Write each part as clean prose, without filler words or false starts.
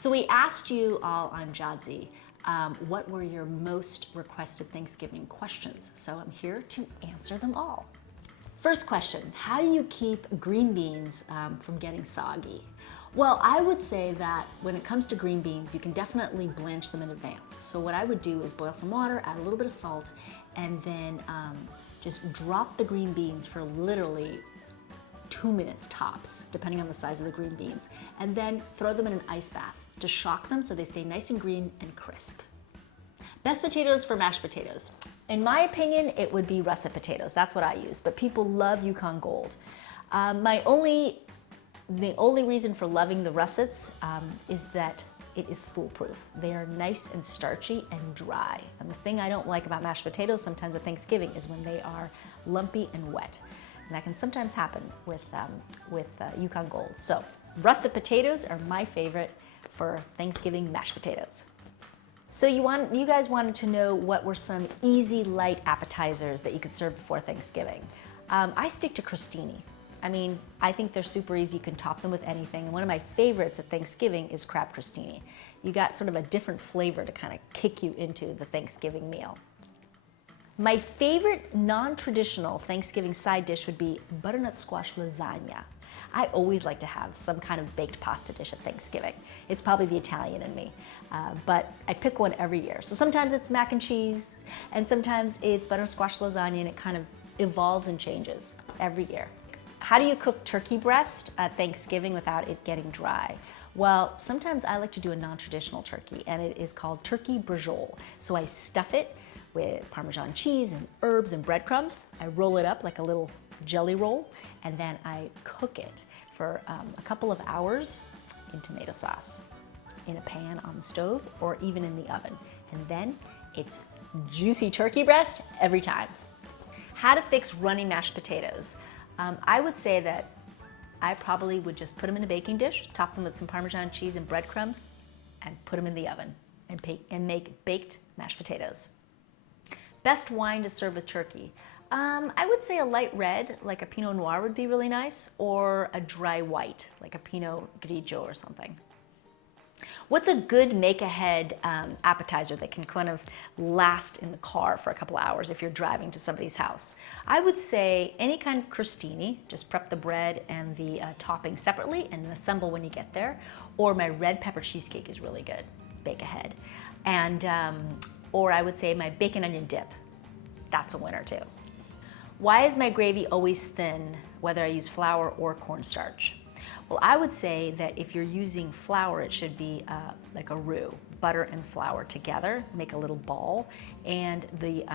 So we asked you all on Jadzi, what were your most requested Thanksgiving questions? So I'm here to answer them all. First question, how do you keep green beans from getting soggy? Well, I would say that when it comes to green beans, you can definitely blanch them in advance. So what I would do is boil some water, add a little bit of salt, and then just drop the green beans for literally 2 minutes tops, depending on the size of the green beans, and then throw them in an ice bath to shock them so they stay nice and green and crisp. Best potatoes for mashed potatoes. In my opinion, it would be russet potatoes. That's what I use, but people love Yukon Gold. The only reason for loving the russets is that it is foolproof. They are nice and starchy and dry. And the thing I don't like about mashed potatoes sometimes at Thanksgiving is when they are lumpy and wet. And that can sometimes happen with Yukon Gold. So russet potatoes are my favorite for Thanksgiving mashed potatoes. So you guys wanted to know what were some easy, light appetizers that you could serve before Thanksgiving. I stick to crostini. I mean, I think they're super easy. You can top them with anything. And one of my favorites at Thanksgiving is crab crostini. You got sort of a different flavor to kind of kick you into the Thanksgiving meal. My favorite non-traditional Thanksgiving side dish would be butternut squash lasagna. I always like to have some kind of baked pasta dish at Thanksgiving. It's probably the Italian in me, but I pick one every year. So sometimes it's mac and cheese, and sometimes it's butternut squash lasagna, and it kind of evolves and changes every year. How do you cook turkey breast at Thanksgiving without it getting dry? Well, sometimes I like to do a non-traditional turkey, and it is called turkey brajol. So I stuff it with Parmesan cheese and herbs and breadcrumbs. I roll it up like a little jelly roll, and then I cook it for a couple of hours in tomato sauce in a pan on the stove or even in the oven. And then it's juicy turkey breast every time. How to fix runny mashed potatoes. I would say that I probably would just put them in a baking dish, top them with some Parmesan cheese and breadcrumbs, and put them in the oven and make baked mashed potatoes. Best wine to serve with turkey. I would say a light red, like a Pinot Noir would be really nice, or a dry white, like a Pinot Grigio or something. What's a good make-ahead appetizer that can kind of last in the car for a couple hours if you're driving to somebody's house? I would say any kind of crostini, just prep the bread and the topping separately and assemble when you get there. Or my red pepper cheesecake is really good, bake ahead. And, or I would say my bacon onion dip, that's a winner too. Why is my gravy always thin, whether I use flour or cornstarch? Well, I would say that if you're using flour, it should be like a roux, butter and flour together, make a little ball, and the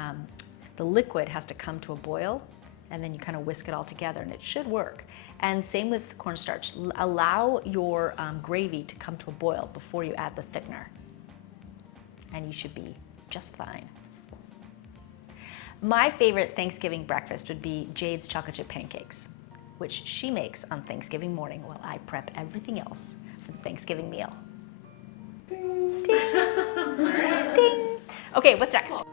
liquid has to come to a boil, and then you kind of whisk it all together, and it should work. And same with cornstarch. Allow your gravy to come to a boil before you add the thickener, and you should be just fine. My favorite Thanksgiving breakfast would be Jade's chocolate chip pancakes, which she makes on Thanksgiving morning while I prep everything else for the Thanksgiving meal. Ding. Ding. Ding. Okay, what's next?